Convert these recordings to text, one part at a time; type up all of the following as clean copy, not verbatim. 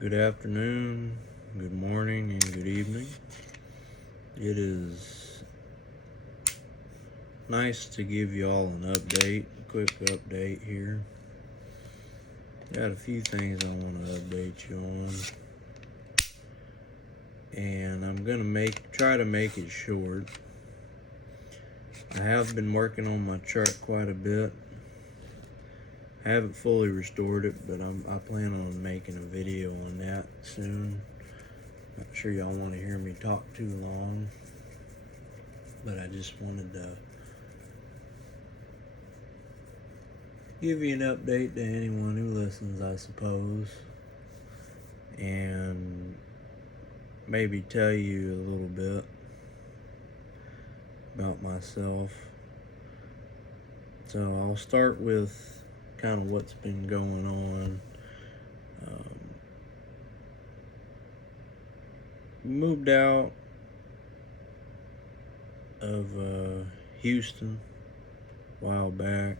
Good afternoon, good morning, and good evening. It is nice to give you all an update, a quick update here. Got a few things I want to update you on, and I'm gonna try to make it short. I have been working on my truck quite a bit. I haven't fully restored it, but I plan on making a video on that soon. Not sure y'all want to hear me talk too long, but I just wanted to give you an update to anyone who listens, I suppose, and maybe tell you a little bit about myself. So I'll start with kind of what's been going on. Moved out of Houston a while back,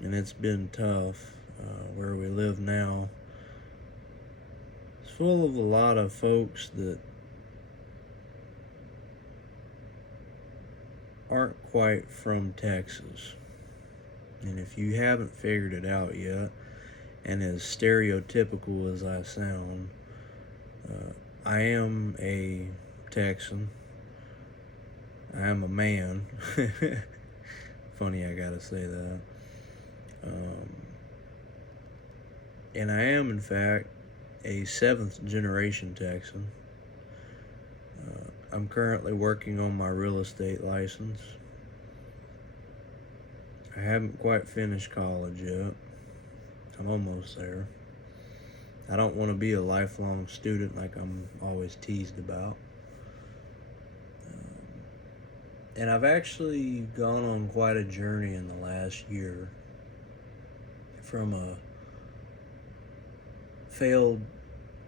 and it's been tough. Where we live now, it's full of a lot of folks that aren't quite from Texas. And if you haven't figured it out yet, and as stereotypical as I sound, I am a Texan. I am a man. Funny I gotta say that. And I am, in fact, a 7th generation Texan. I'm currently working on my real estate license. I haven't quite finished college yet. I'm almost there. I don't want to be a lifelong student like I'm always teased about. And I've actually gone on quite a journey in the last year from a failed,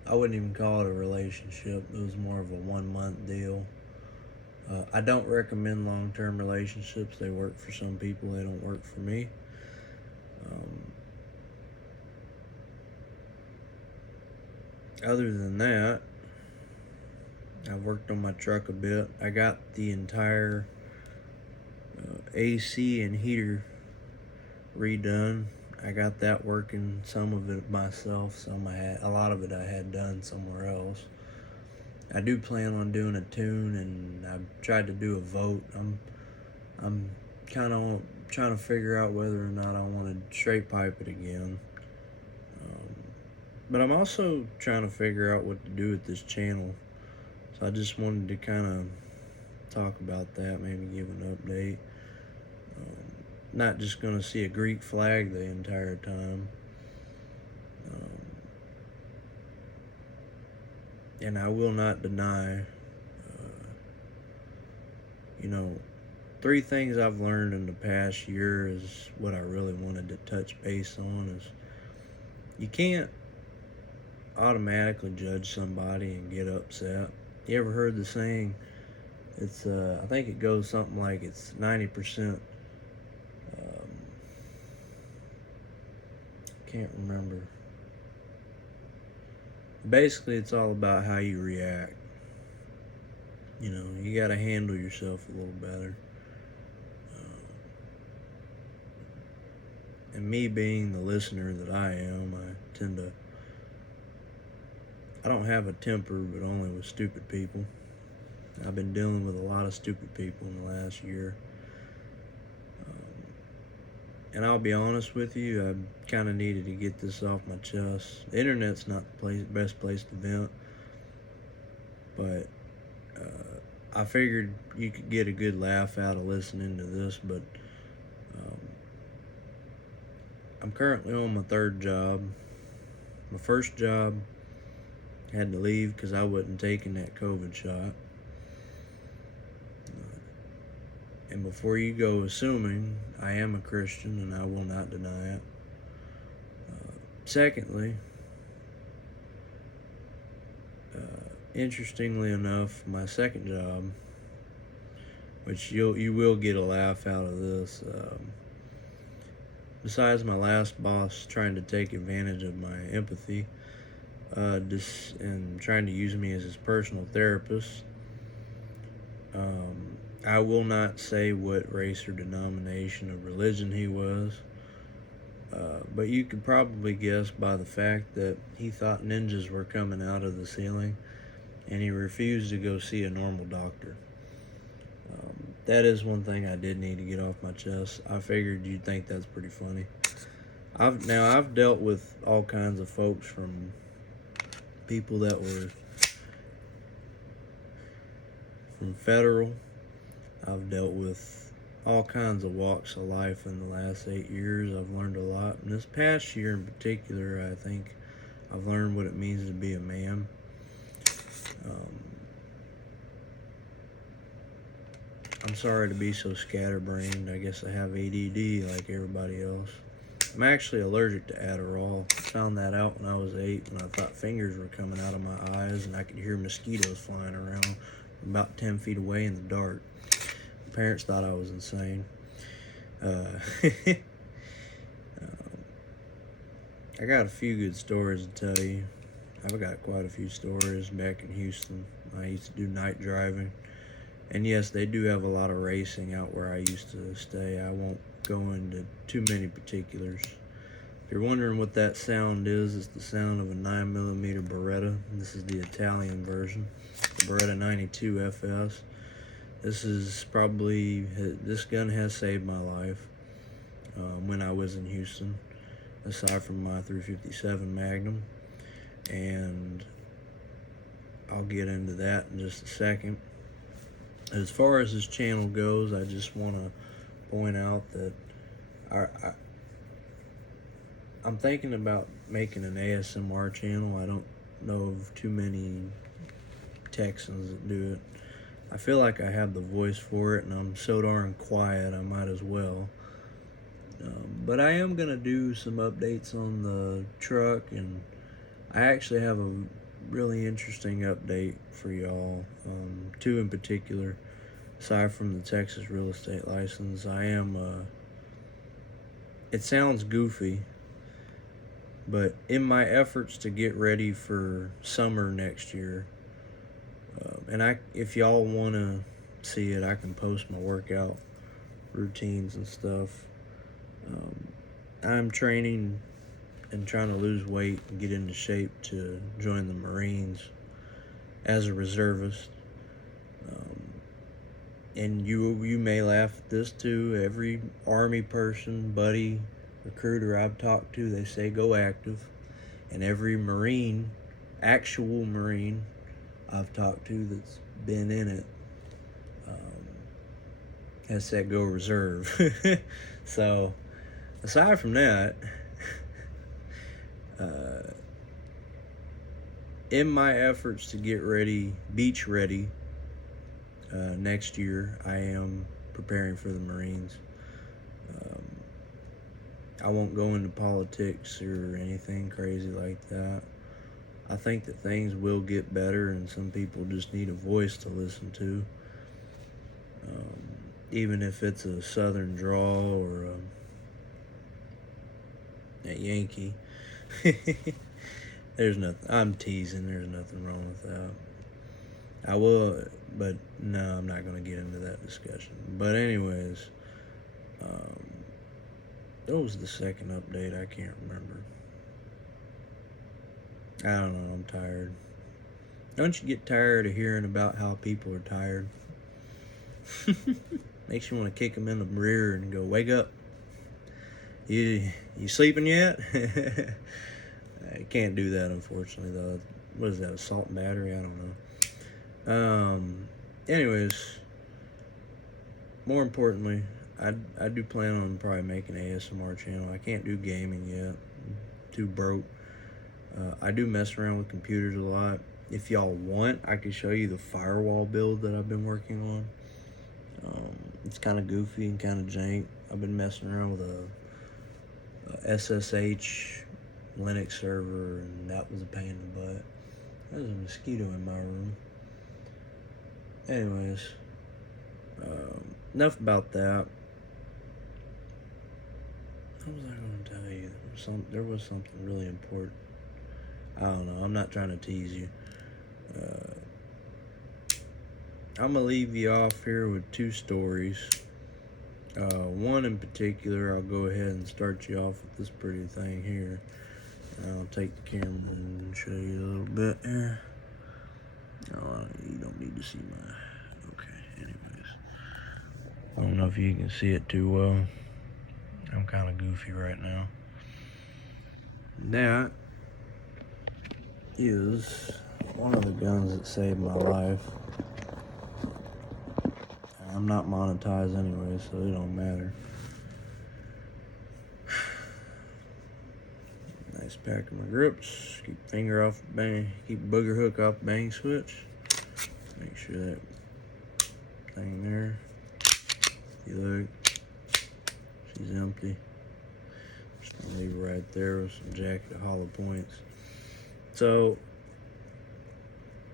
I wouldn't even call it a relationship. It was more of a 1-month deal. I don't recommend long-term relationships. They work for some people. They don't work for me. Other than that, I've worked on my truck a bit. I got the entire AC and heater redone. I got that working, some of it myself, a lot of it I had done somewhere else. I do plan on doing a tune, and I've tried to do a vote. I'm kind of trying to figure out whether or not I want to straight pipe it again. But I'm also trying to figure out what to do with this channel. So I just wanted to kind of talk about that, maybe give an update. Not just going to see a Greek flag the entire time. And I will not deny, 3 things I've learned in the past year is what I really wanted to touch base on is you can't automatically judge somebody and get upset. You ever heard the saying, it's I think it goes something like it's 90%, can't remember. Basically, it's all about how you react. You got to handle yourself a little better. And me being the listener that I am, I don't have a temper, but only with stupid people. I've been dealing with a lot of stupid people in the last year. And I'll be honest with you, I kind of needed to get this off my chest. The internet's not the best place to vent, but I figured you could get a good laugh out of listening to this. But I'm currently on my 3rd job. My first job, had to leave because I wasn't taking that COVID shot. And before you go assuming, I am a Christian and I will not deny it. Secondly, interestingly enough, my 2nd job, which you will get a laugh out of this, besides my last boss trying to take advantage of my empathy, and trying to use me as his personal therapist. I will not say what race or denomination of religion he was, but you could probably guess by the fact that he thought ninjas were coming out of the ceiling, and he refused to go see a normal doctor. That is one thing I did need to get off my chest. I figured you'd think that's pretty funny. I've dealt with all kinds of folks, from people that were from federal. I've dealt with all kinds of walks of life in the last 8 years. I've learned a lot. And this past year in particular, I think I've learned what it means to be a man. I'm sorry to be so scatterbrained. I guess I have ADD like everybody else. I'm actually allergic to Adderall. I found that out when I was 8, and I thought fingers were coming out of my eyes, and I could hear mosquitoes flying around about 10 feet away in the dark. My parents thought I was insane. I got a few good stories to tell you. I've got quite a few stories back in Houston. I used to do night driving. And yes, they do have a lot of racing out where I used to stay. I won't go into too many particulars. If you're wondering what that sound is, it's the sound of a 9mm Beretta. This is the Italian version, the Beretta 92 FS. This gun has saved my life when I was in Houston, aside from my .357 Magnum. And I'll get into that in just a second. As far as this channel goes, I just want to point out that I'm thinking about making an ASMR channel. I don't know of too many Texans that do it. I feel like I have the voice for it, and I'm so darn quiet, I might as well. But I am going to do some updates on the truck, and I actually have a really interesting update for y'all. Two in particular. Aside from the Texas real estate license, it sounds goofy, but in my efforts to get ready for summer next year, and if y'all want to see it, I can post my workout routines and stuff. I'm training and trying to lose weight and get into shape to join the Marines as a reservist. And you may laugh at this too. Every Army person, buddy, recruiter I've talked to, they say go active. And every Marine, actual Marine I've talked to that's been in it, has said go reserve. So, aside from that, in my efforts to get ready, beach ready, next year, I am preparing for the Marines. I won't go into politics or anything crazy like that. I think that things will get better, and some people just need a voice to listen to. Even if it's a Southern drawl or a Yankee. There's nothing. I'm teasing. There's nothing wrong with that. I will, but no, I'm not going to get into that discussion. But anyways, that was the second update. I can't remember. I don't know. I'm tired. Don't you get tired of hearing about how people are tired? Makes you want to kick them in the rear and go, wake up. You sleeping yet? I can't do that, unfortunately, though. What is that, assault and battery? I don't know. Anyways, more importantly, I do plan on probably making an ASMR channel. I can't do gaming yet. I'm too broke. I do mess around with computers a lot. If y'all want, I could show you the firewall build that I've been working on. It's kind of goofy and kind of jank. I've been messing around with a SSH Linux server, and that was a pain in the butt. There's a mosquito in my room. Anyways, enough about that. What was I going to tell you? There was something really important. I don't know. I'm not trying to tease you. I'm going to leave you off here with two stories. One in particular, I'll go ahead and start you off with this pretty thing here. I'll take the camera and show you a little bit here. Oh, you don't need to see my... Okay, anyways. I don't know if you can see it too well. I'm kind of goofy right now. That is one of the guns that saved my life. I'm not monetized anyway, so it don't matter. Nice pack of my grips. Keep finger off bang. Keep booger hook off bang switch. Make sure that thing there. If you look, she's empty. Just gonna leave her right there with some jacket hollow points. So,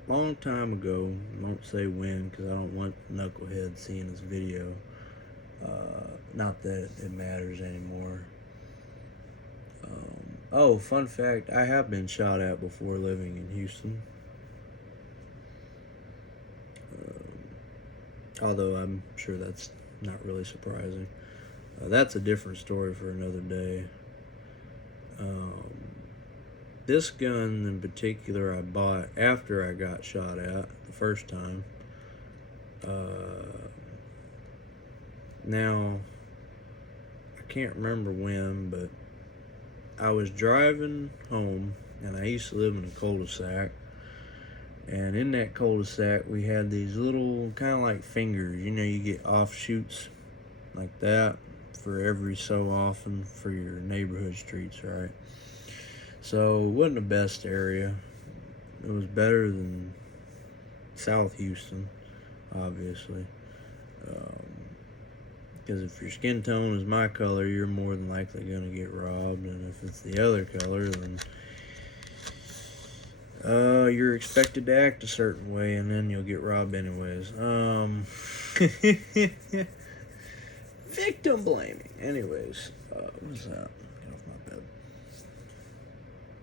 long time ago, I won't say when because I don't want knuckleheads seeing this video. Not that it matters anymore. Oh, fun fact, I have been shot at before living in Houston. Although I'm sure that's not really surprising. That's a different story for another day. This gun in particular I bought after I got shot at the first time. Now, I can't remember when, but I was driving home, and I used to live in a cul-de-sac. And in that cul-de-sac, we had these little, kind of like fingers. You know, you get offshoots like that for every so often for your neighborhood streets, right? So it wasn't the best area. It was better than South Houston, obviously. Because if your skin tone is my color, you're more than likely going to get robbed. And if it's the other color, then you're expected to act a certain way, and then you'll get robbed anyways. Victim blaming. Anyways, what's that? Get off my bed.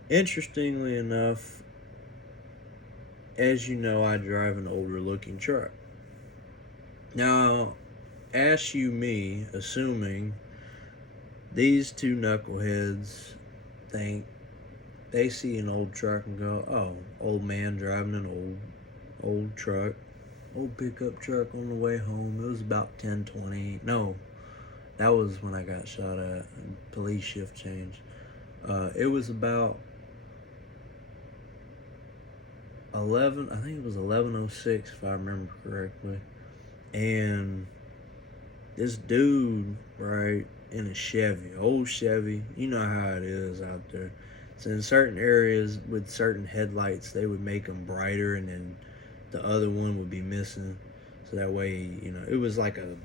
Interestingly enough, as you know, I drive an older looking truck. Now, ask you me, assuming these two knuckleheads think they see an old truck and go, oh, old man driving an old truck, old pickup truck on the way home. It was about 10:20. No, that was when I got shot at. Police shift change. It was about 11. I think it was 11:06 if I remember correctly. And this dude, right, in a Chevy, old Chevy, you know how it is out there. So in certain areas with certain headlights, they would make them brighter, and then the other one would be missing. So that way, you know, it was like a,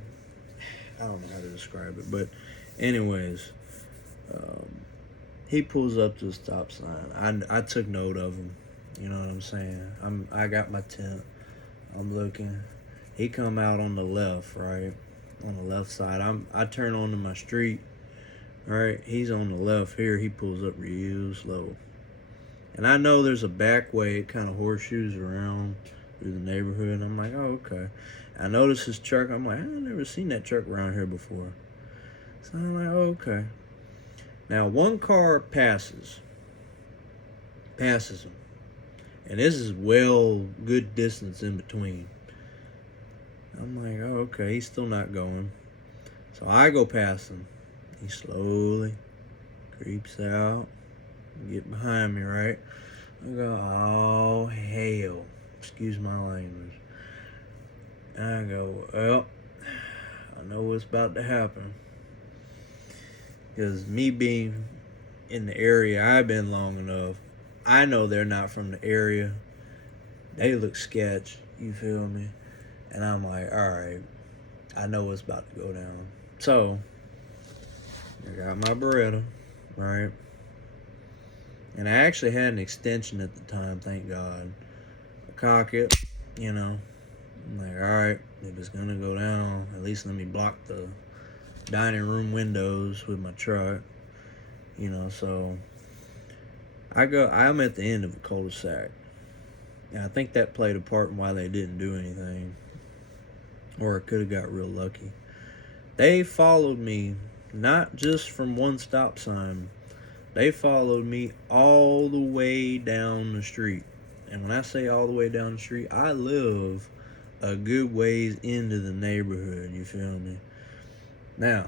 I don't know how to describe it, but anyways, he pulls up to the stop sign. I took note of him. You know what I'm saying? I got my tent. I'm looking. He come out on the left, right? On the left side. I turn onto my street. Alright, he's on the left here. He pulls up real slow. And I know there's a back way. It kind of horseshoes around through the neighborhood. And I'm like, oh, okay. I notice his truck. I'm like, I've never seen that truck around here before. So I'm like, oh, okay. Now, one car passes him. And this is good distance in between. I'm like, oh, okay, he's still not going. So I go past him. He slowly creeps out, get behind me, right? I go, oh, hell. Excuse my language. And I go, well, I know what's about to happen. Because me being in the area I've been long enough, I know they're not from the area. They look sketch, you feel me? And I'm like, alright, I know what's about to go down. So, I got my Beretta, right? And I actually had an extension at the time, thank God. I cock it, you know. I'm like, alright, if it's gonna go down, at least let me block the dining room windows with my truck. You know, so I'm at the end of a cul-de-sac. And I think that played a part in why they didn't do anything. Or it could have got real lucky. They followed me, not just from one stop sign. They followed me all the way down the street. And when I say all the way down the street, I live a good ways into the neighborhood, you feel me? Now,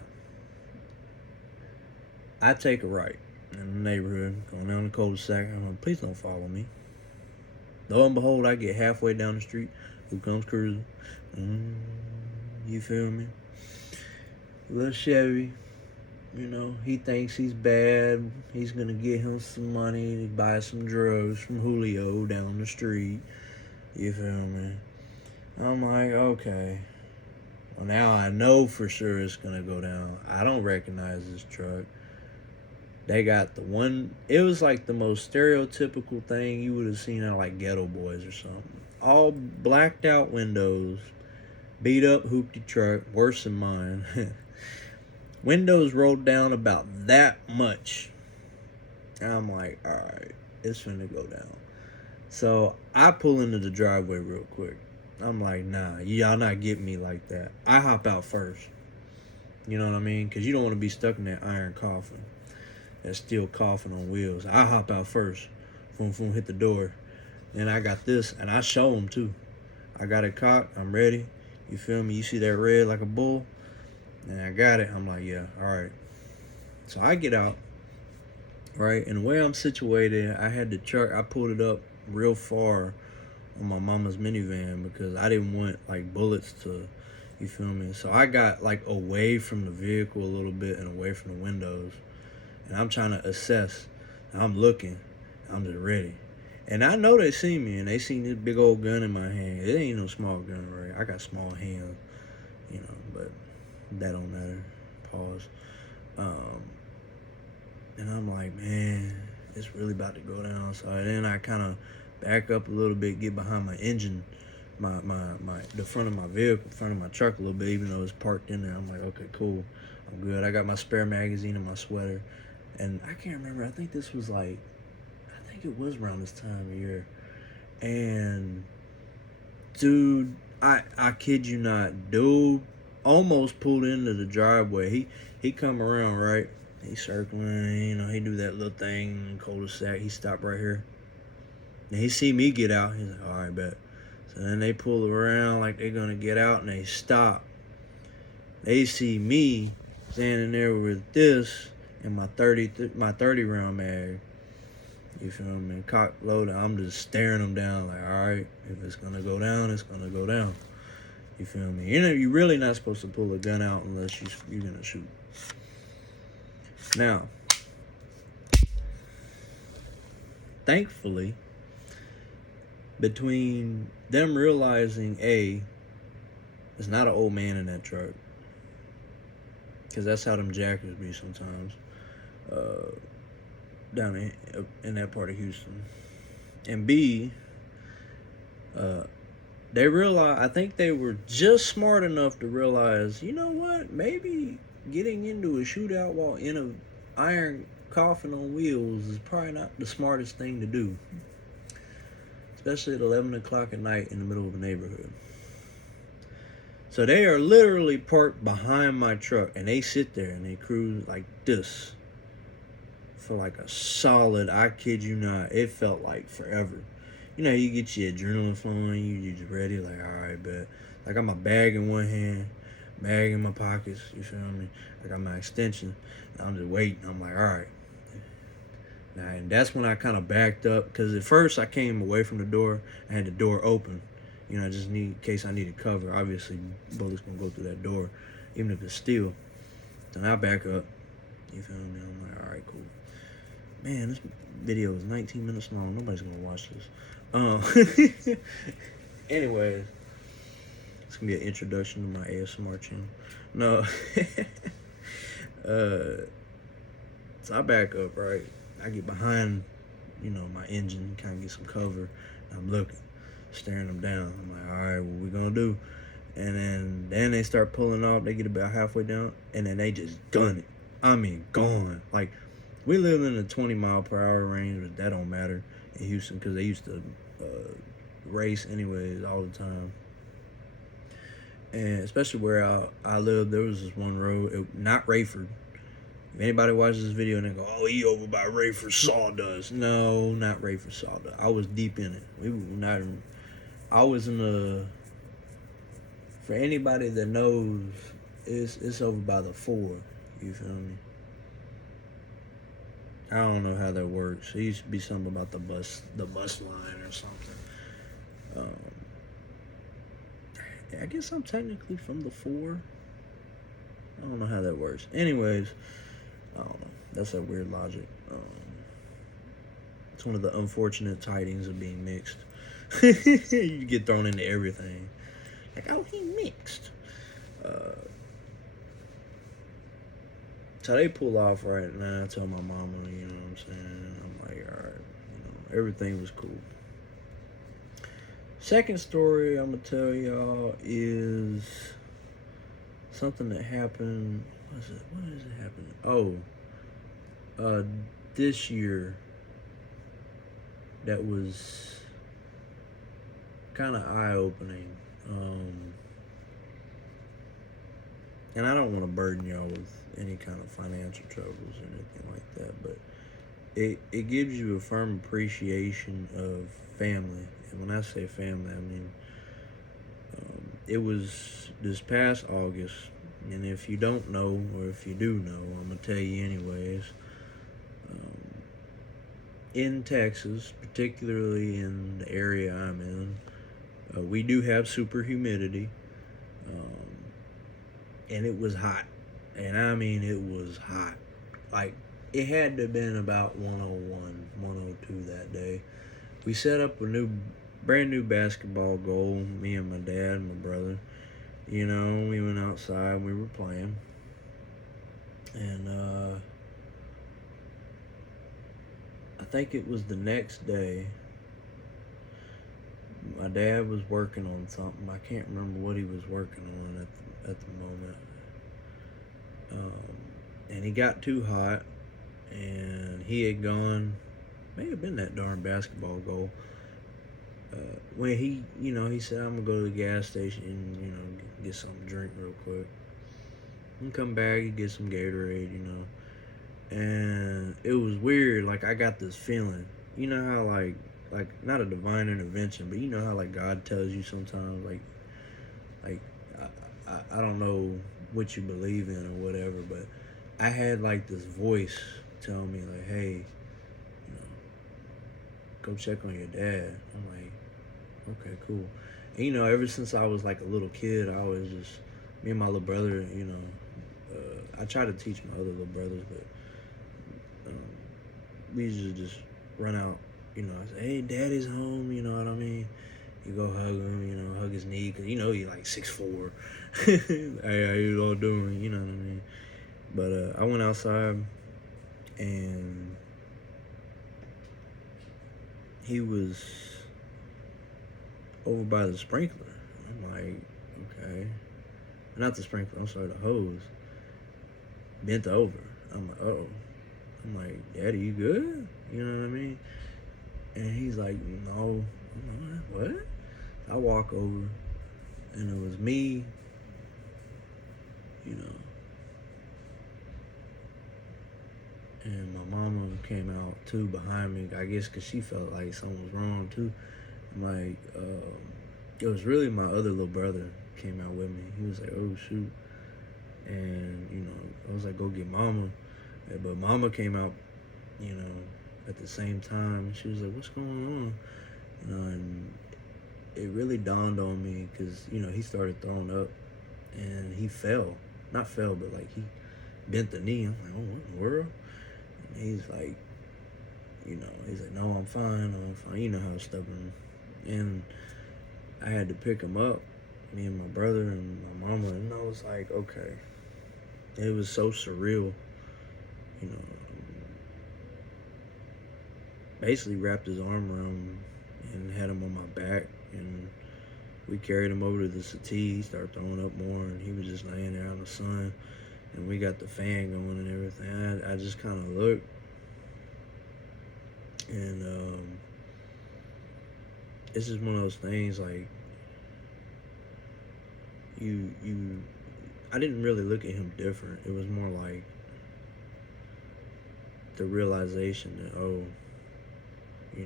I take a right in the neighborhood, going down the cul-de-sac. I'm like, please don't follow me. Lo and behold, I get halfway down the street. Who comes cruising? You feel me? Little Chevy. You know, he thinks he's bad. He's gonna get him some money to buy some drugs from Julio down the street. You feel me? I'm like, okay. Well, now I know for sure it's gonna go down. I don't recognize this truck. They got the one, it was like the most stereotypical thing you would have seen out like Ghetto Boys or something. All blacked out windows, beat up hoopty truck, worse than mine. Windows rolled down about that much. And I'm like, alright, it's finna go down. So I pull into the driveway real quick. I'm like, nah, y'all not getting me like that. I hop out first. You know what I mean? Because you don't want to be stuck in that iron coffin. That steel coffin on wheels. I hop out first. Boom, boom, hit the door. Then I got this, and I show them too. I got it cocked. I'm ready. You feel me? You see that red like a bull? And I got it. I'm like, yeah, all right. So I get out, right? And the way I'm situated, I had the truck. I pulled it up real far on my mama's minivan because I didn't want like bullets to, you feel me? So I got like away from the vehicle a little bit and away from the windows. And I'm trying to assess. I'm looking. I'm just ready. And I know they see me, and they seen this big old gun in my hand. It ain't no small gun, right? I got small hands, you know, but that don't matter. Pause. And I'm like, man, it's really about to go down. So then I kind of back up a little bit, get behind my engine, the front of my vehicle, front of my truck a little bit, even though it's parked in there. I'm like, okay, cool. I'm good. I got my spare magazine in my sweater. And I can't remember. I think this was like, I think it was around this time of year. And dude, I kid you not, dude almost pulled into the driveway. He come around, right? He circling, you know, he do that little thing, cul-de-sac. He stopped right here. And he see me get out. He's like, all right, bet. So then they pull around like they're gonna get out, and they stop. They see me standing there with this and my 30 round mag. You feel me? Cock loaded. I'm just staring them down like, all right, if it's gonna go down, it's gonna go down. You feel me? You know, you're really not supposed to pull a gun out unless you're gonna shoot. Now, thankfully, between them realizing, there's not an old man in that truck, because that's how them jackers be sometimes, down in that part of Houston. And B, they realized, I think they were just smart enough to realize, you know what, maybe getting into a shootout while in an iron coffin on wheels is probably not the smartest thing to do. Especially at 11 o'clock at night in the middle of a neighborhood. So they are literally parked behind my truck, and they sit there and they cruise like this for like a solid, I kid you not, it felt like forever. You know, you get your adrenaline flowing, you just ready, like, all right, bet. I got my bag in one hand, bag in my pockets, you feel me? I got my extension, and I'm just waiting. I'm like, all right. Now, and that's when I kind of backed up, because at first I came away from the door, I had the door open. You know, just in case I needed cover. Obviously, bullets gonna go through that door, even if it's steel. Then I back up. You feel me? I'm like, all right, cool. Man, this video is 19 minutes long. Nobody's gonna watch this. Anyways, it's gonna be an introduction to my ASMR channel. No. So I back up, right? I get behind, you know, my engine, kind of get some cover. I'm looking, staring them down. I'm like, all right, what we gonna do? And then they start pulling off. They get about halfway down, and then they just gun it. I mean, gone. Like, We live in a 20-mile-per-hour range, but that don't matter in Houston because they used to race anyways all the time. And especially where I live, there was this one road, not Rayford. If anybody watches this video and they go, "Oh, he over by Rayford Sawdust," no, not Rayford Sawdust. I was deep in it. We were not. I was in the. For anybody that knows, it's over by the 4. You feel me? I don't know how that works. It used to be something about the bus line or something. I guess I'm technically from the 4. I don't know how that works. Anyways, I don't know. That's that weird logic. It's one of the unfortunate tidings of being mixed. You get thrown into everything. Like, oh, he mixed. So they pull off right now. I tell my mama, you know what I'm saying? I'm like, all right, everything was cool. Second story I'm going to tell y'all is something that happened. What is it happening? Oh, this year that was kind of eye-opening. And I don't want to burden y'all with any kind of financial troubles or anything like that, but it gives you a firm appreciation of family. And when I say family, I mean it was this past August, and if you don't know, or if you do know, I'm gonna tell you anyways. In Texas, particularly in the area I'm in, we do have super humidity, and it was hot. And I mean, it was hot. Like, it had to have been about 101, 102 that day. We set up a brand new basketball goal, me and my dad and my brother. You know, we went outside, we were playing. And I think it was the next day. My dad was working on something. I can't remember what he was working on at the moment. And he got too hot, and he had gone, may have been that darn basketball goal. When he said, "I'm gonna go to the gas station and, get something to drink real quick. And come back and get some Gatorade, And it was weird. Like, I got this feeling. You know how, like not a divine intervention, but you know how, like, God tells you sometimes, like I don't know what you believe in or whatever, but I had, like, this voice tell me, like, hey, go check on your dad. I'm like, okay, cool. And, ever since I was, like, a little kid, I always just, me and my little brother, I try to teach my other little brothers, but we used to just run out, I say, hey, daddy's home, you know what I mean? You go hug him, hug his knee, because, you're like 6'4". Hey, how you all doing? You know what I mean? But I went outside, and he was over by the sprinkler. I'm like, okay. Not the sprinkler, I'm sorry, the hose. Bent over. I'm like, uh-oh. I'm like, Daddy, you good? You know what I mean? And he's like, no. I'm like, what? I walk over, and it was me, and my mama came out too behind me, I guess because she felt like something was wrong too. I'm like, it was really my other little brother came out with me. He was like, oh shoot. And, I was like, go get mama. But mama came out, at the same time. She was like, what's going on? And it really dawned on me because, he started throwing up, and he fell. Not fell, but, like, he bent the knee. I'm like, oh, what in the world? And he's like, no, I'm fine. You know how stubborn. And I had to pick him up, me and my brother and my mama, and I was like, okay. It was so surreal, basically wrapped his arm around me and had him on my back, and we carried him over to the settee. He started throwing up more, and he was just laying there in the sun, and we got the fan going and everything. I just kind of looked, And it's just one of those things, like, I didn't really look at him different. It was more like the realization that, oh, you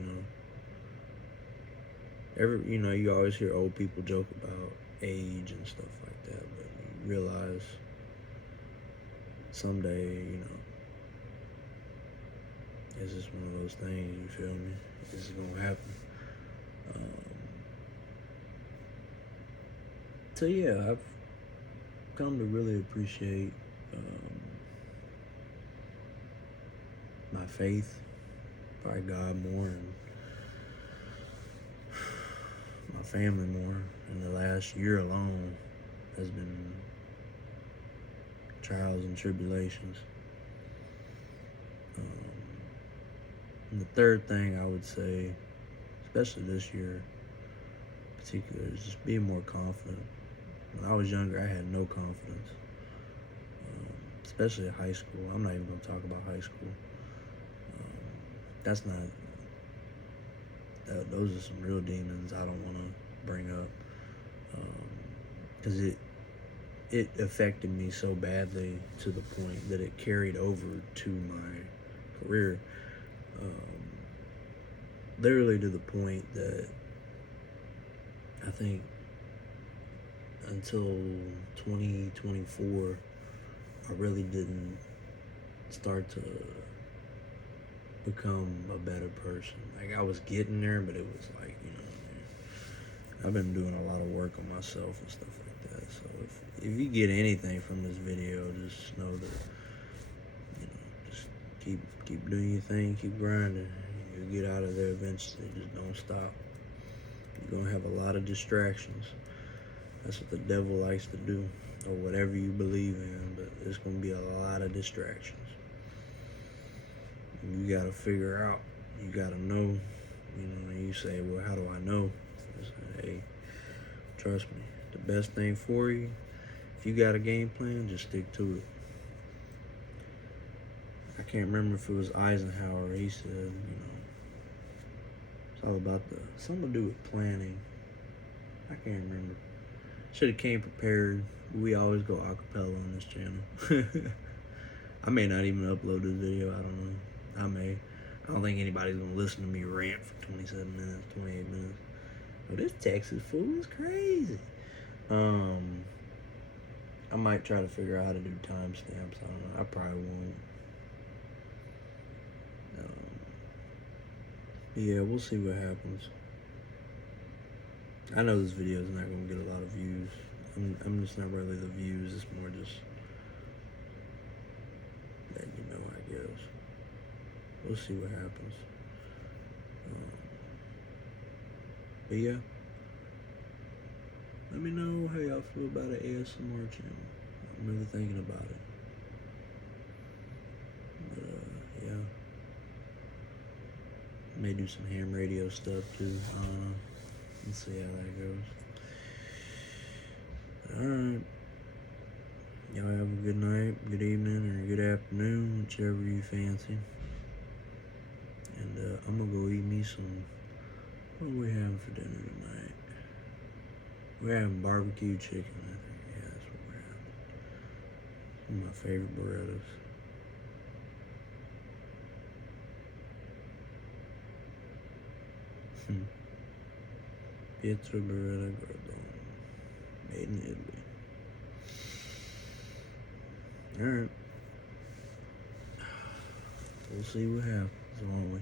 know, you always hear old people joke about age and stuff like that, but you realize someday, it's just one of those things, you feel me? This is gonna happen. So yeah, I've come to really appreciate my faith, probably God more, and my family more. In the last year alone has been trials and tribulations. And the third thing I would say, especially this year in particular, is just being more confident. When I was younger, I had no confidence, especially at high school. I'm not even going to talk about high school. That's not, those are some real demons I don't want to bring up, because it affected me so badly to the point that it carried over to my career. Literally to the point that I think until 2024, I really didn't start to become a better person. Like, I was getting there, but it was like, I've been doing a lot of work on myself and stuff like that. So if you get anything from this video, just know that, just keep doing your thing, keep grinding. You'll get out of there eventually. Just don't stop. You're gonna have a lot of distractions. That's what the devil likes to do, or whatever you believe in, but there's gonna be a lot of distractions. And you gotta figure out, you gotta know, and you say, well, how do I know? Just say, hey, trust me, the best thing for you, if you got a game plan, just stick to it. I can't remember if it was Eisenhower. He said, it's all about something to do with planning. I can't remember. Should have came prepared. We always go acapella on this channel. I may not even upload this video. I don't know. I may. I don't think anybody's gonna listen to me rant for 27 minutes, 28 minutes. Oh, this Texas fool is crazy. I might try to figure out how to do timestamps. I don't know. I probably won't. Yeah, we'll see what happens. I know this video is not going to get a lot of views. I'm just not really the views. It's more just that, I guess. We'll see what happens. But yeah. Let me know how y'all feel about an ASMR channel. I'm really thinking about it. But, yeah. May do some ham radio stuff too. Let's see how that goes. Alright. Y'all have a good night, good evening, or good afternoon, whichever you fancy. And I'm gonna go eat me some. What are we having for dinner tonight? We're having barbecue chicken, I think. Yeah, that's what we're having. One of my favorite burritos. Pizza Beretta Gordon, made in Italy. Alright. We'll see what happens, won't we?